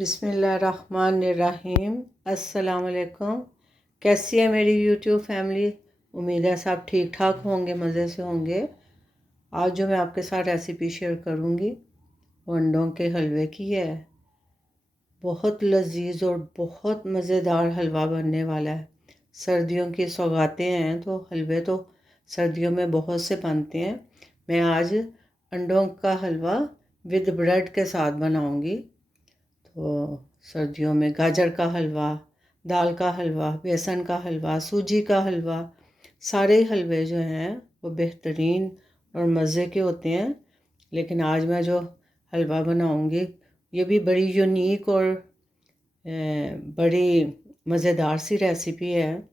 बिस्मिल्लाहिर्रहमानिर्रहीम। अस्सलाम वालेकुम। कैसी है मेरी यूट्यूब फैमिली? उम्मीद है सब ठीक ठाक होंगे, मज़े से होंगे। आज जो मैं आपके साथ रेसिपी शेयर करूँगी वो अंडों के हलवे की है। बहुत लजीज और बहुत मज़ेदार हलवा बनने वाला है। सर्दियों की सौगातें हैं तो हलवे तो सर्दियों में बहुत से बनते हैं। मैं आज अंडों का हलवा विद ब्रेड के साथ बनाऊँगी। तो सर्दियों में गाजर का हलवा, दाल का हलवा, बेसन का हलवा, सूजी का हलवा, सारे हलवे जो हैं वो बेहतरीन और मज़े के होते हैं। लेकिन आज मैं जो हलवा बनाऊंगी ये भी बड़ी यूनिक और बड़ी मज़ेदार सी रेसिपी है।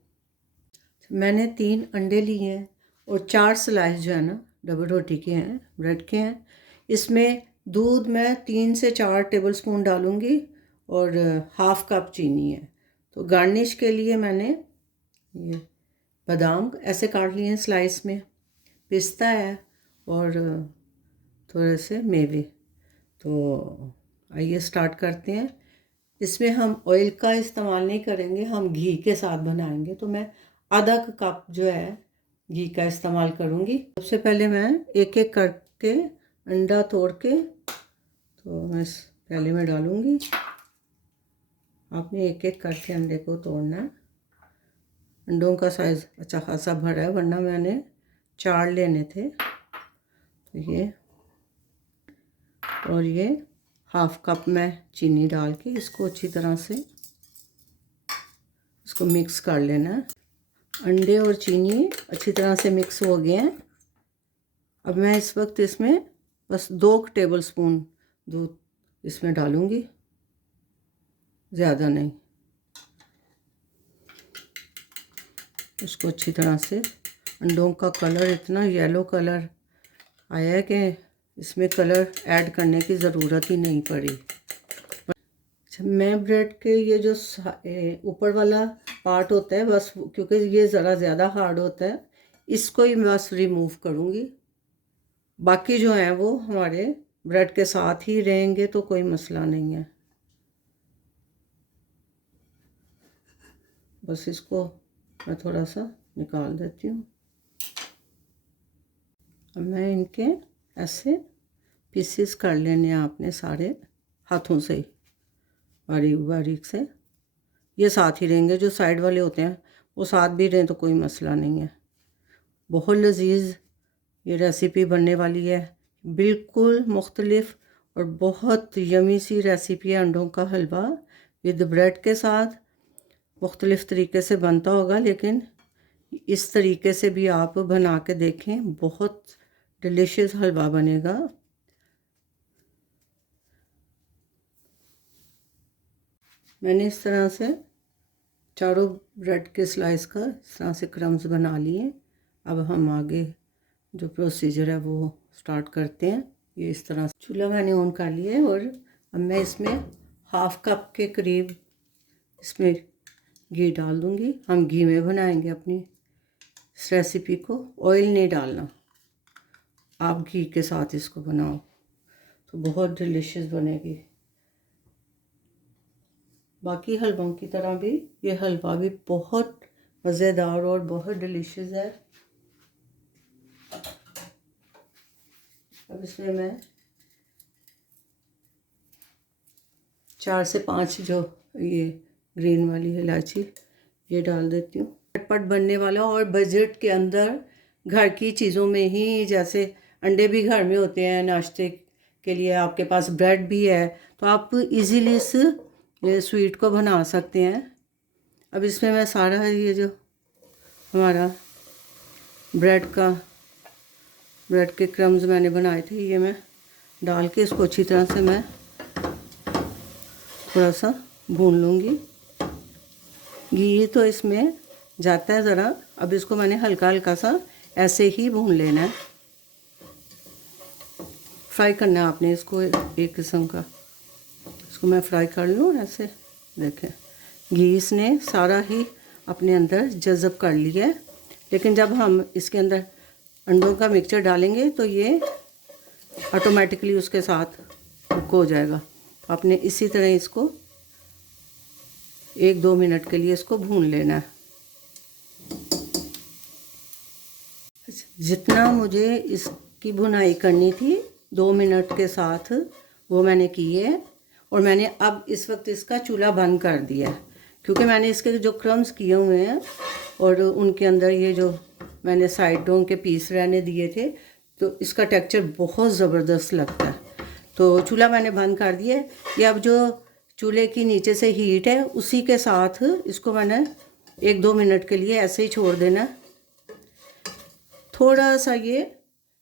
मैंने 3 अंडे लिए हैं और 4 स्लाइस जो है ना डबल रोटी के हैं, ब्रेड के हैं। इसमें दूध मैं 3 से 4 टेबलस्पून डालूँगी और हाफ़ कप चीनी है। तो गार्निश के लिए मैंने ये बादाम ऐसे काट लिए हैं स्लाइस में, पिस्ता है और थोड़े से मेवे। तो आइए स्टार्ट करते हैं। इसमें हम ऑयल का इस्तेमाल नहीं करेंगे, हम घी के साथ बनाएंगे। तो मैं आधा कप जो है घी का इस्तेमाल करूँगी। सबसे पहले मैं एक एक करके अंडा तोड़ के तो मैं पहले में डालूँगी। आपने एक एक करके अंडे को तोड़ना है। अंडों का साइज़ अच्छा खासा भरा है, वरना मैंने 4 लेने थे। तो ये और ये हाफ़ कप में चीनी डाल के इसको अच्छी तरह से इसको मिक्स कर लेना है। अंडे और चीनी अच्छी तरह से मिक्स हो गए हैं। अब मैं इस वक्त इसमें बस 2 टेबलस्पून दूध इसमें डालूँगी, ज़्यादा नहीं। इसको अच्छी तरह से, अंडों का कलर इतना येलो कलर आया है कि इसमें कलर ऐड करने की ज़रूरत ही नहीं पड़ी। मैं ब्रेड के ये जो ऊपर वाला पार्ट होता है बस, क्योंकि ये ज़रा ज़्यादा हार्ड होता है, इसको ही बस रिमूव करूँगी। बाकी जो है वो हमारे ब्रेड के साथ ही रहेंगे तो कोई मसला नहीं है। बस इसको मैं थोड़ा सा निकाल देती हूँ। अब मैं इनके ऐसे पीसेस कर लेने हैं आपने सारे हाथों से, बारीक बारीक से। ये साथ ही रहेंगे, जो साइड वाले होते हैं वो साथ भी रहें तो कोई मसला नहीं है। बहुत लजीज ये रेसिपी बनने वाली है, बिल्कुल मुख्तलिफ और बहुत यमी सी रेसिपी है। अंडों का हलवा विद ब्रेड के साथ मुख्तलिफ़ तरीके से बनता होगा, लेकिन इस तरीके से भी आप बना के देखें, बहुत डिलीशियस हलवा बनेगा। मैंने इस तरह से चारों ब्रेड के स्लाइस का इस तरह से क्रम्स बना लिए। अब हम आगे जो प्रोसीजर है वो स्टार्ट करते हैं। ये इस तरह से चूल्हा मैंने ऑन कर लिया है और अब मैं इसमें हाफ़ कप के करीब इसमें घी डाल दूँगी। हम घी में बनाएंगे अपनी इस रेसिपी को, ऑयल नहीं डालना। आप घी के साथ इसको बनाओ तो बहुत डिलीशियस बनेगी। बाकी हलवों की तरह भी ये हलवा भी बहुत मज़ेदार और बहुत डिलीशियस है। अब इसमें मैं 4 से 5 जो ये ग्रीन वाली इलायची ये डाल देती हूँ। झटपट बनने वाला और बजट के अंदर घर की चीज़ों में ही, जैसे अंडे भी घर में होते हैं नाश्ते के लिए, आपके पास ब्रेड भी है, तो आप इजीली इस ये स्वीट को बना सकते हैं। अब इसमें मैं सारा ये जो हमारा ब्रेड के क्रम्स मैंने बनाए थे ये मैं डाल के इसको अच्छी तरह से मैं थोड़ा सा भून लूँगी। घी तो इसमें जाता है ज़रा। अब इसको मैंने हल्का हल्का सा ऐसे ही भून लेना है, फ्राई करना है आपने इसको एक किस्म का। इसको मैं फ्राई कर लूँ ऐसे। देखें घी इसने सारा ही अपने अंदर जज़ब कर लिया है, लेकिन जब हम इसके अंदर अंडों का मिक्सचर डालेंगे तो ये ऑटोमेटिकली उसके साथ कुक हो जाएगा। आपने इसी तरह इसको 1-2 मिनट के लिए इसको भून लेना है। जितना मुझे इसकी भुनाई करनी थी 2 मिनट के साथ वो मैंने की है। और मैंने अब इस वक्त इसका चूल्हा बंद कर दिया है, क्योंकि मैंने इसके जो क्रम्स किए हुए हैं और उनके अंदर ये जो मैंने साइडों के पीस रहने दिए थे, तो इसका टेक्सचर बहुत ज़बरदस्त लगता है। तो चूल्हा मैंने बंद कर दिया है। ये अब जो चूल्हे की नीचे से हीट है उसी के साथ इसको मैंने 1-2 मिनट के लिए ऐसे ही छोड़ देना है। थोड़ा सा ये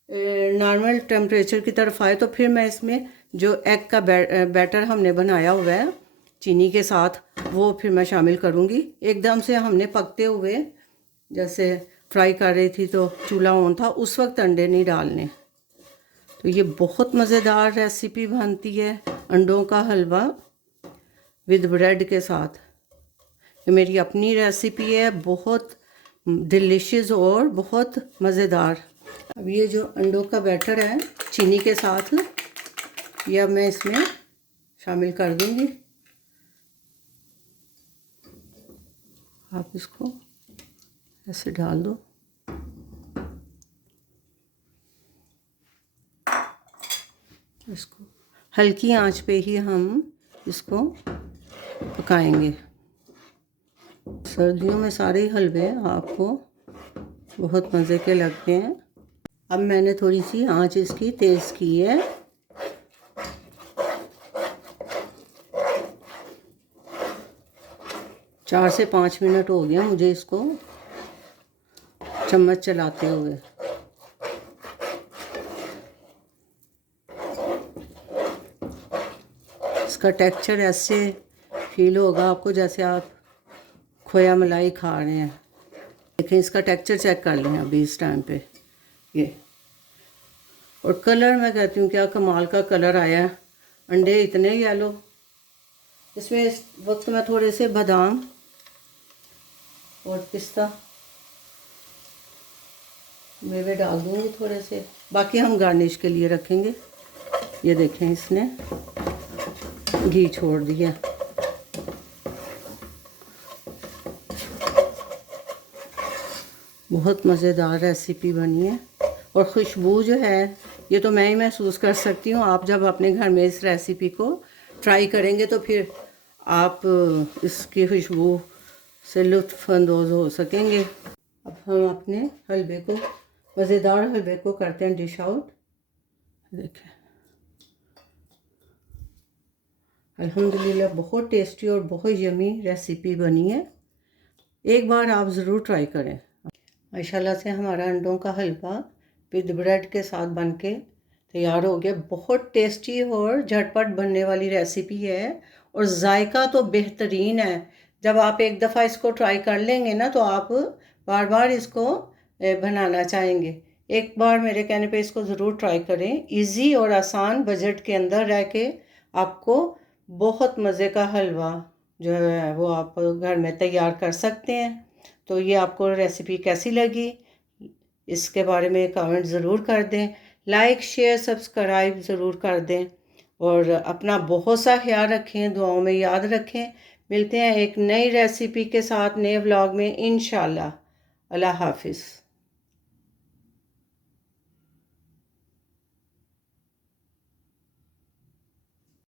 नॉर्मल टेम्परेचर की तरफ आए तो फिर मैं इसमें जो एग का बैटर हमने बनाया हुआ है चीनी के साथ, वो फिर मैं शामिल करूँगी। एकदम से हमने पकते हुए जैसे फ्राई कर रही थी तो चूल्हा ऑन था, उस वक्त अंडे नहीं डालने। तो ये बहुत मज़ेदार रेसिपी बनती है, अंडों का हलवा विद ब्रेड के साथ। ये मेरी अपनी रेसिपी है, बहुत डिलीशियस और बहुत मज़ेदार। अब ये जो अंडों का बैटर है चीनी के साथ, ये अब मैं इसमें शामिल कर दूंगी। आप इसको ऐसे डाल दो। इसको हल्की आंच पे ही हम इसको पकाएंगे। सर्दियों में सारे हलवे आपको बहुत मज़े के लगते हैं। अब मैंने थोड़ी सी आंच इसकी तेज़ की है। चार से 5 मिनट हो गया मुझे इसको चम्मच चलाते हुए। इसका टेक्सचर ऐसे फील होगा आपको जैसे आप खोया मलाई खा रहे हैं। देखें, इसका टेक्सचर चेक कर लें अभी इस टाइम पे ये। और कलर मैं कहती हूँ क्या कमाल का कलर आया है। अंडे इतने येलो। इसमें इस वक्त मैं थोड़े से बादाम और पिस्ता मेवे डाल दूँगी थोड़े से, बाकी हम गार्निश के लिए रखेंगे। ये देखें, इसने घी छोड़ दिया। बहुत मज़ेदार रेसिपी बनी है और खुशबू जो है ये तो मैं ही महसूस कर सकती हूँ। आप जब अपने घर में इस रेसिपी को ट्राई करेंगे तो फिर आप इसकी खुशबू से लुत्फ़अंदोज़ हो सकेंगे। अब हम अपने हलवे को, मज़ेदार हलवे को करते हैं डिश आउट। देखें, अल्हम्दुलिल्लाह बहुत टेस्टी और बहुत यमी रेसिपी बनी है। एक बार आप ज़रूर ट्राई करें। माशाल्लाह से हमारा अंडों का हलवा विद ब्रेड के साथ बनके तैयार हो गया। बहुत टेस्टी और झटपट बनने वाली रेसिपी है और जायका तो बेहतरीन है। जब आप एक दफ़ा इसको ट्राई कर लेंगे ना तो आप बार बार इसको बनाना चाहेंगे। एक बार मेरे कहने पे इसको ज़रूर ट्राई करें। इजी और आसान बजट के अंदर रह के आपको बहुत मज़े का हलवा जो है वो आप घर में तैयार कर सकते हैं। तो ये आपको रेसिपी कैसी लगी इसके बारे में कमेंट ज़रूर कर दें। लाइक शेयर सब्सक्राइब ज़रूर कर दें और अपना बहुत सा ख्याल रखें, दुआओं में याद रखें। मिलते हैं एक नई रेसिपी के साथ नए व्लॉग में इंशाल्लाह। अल्लाह हाफिज़।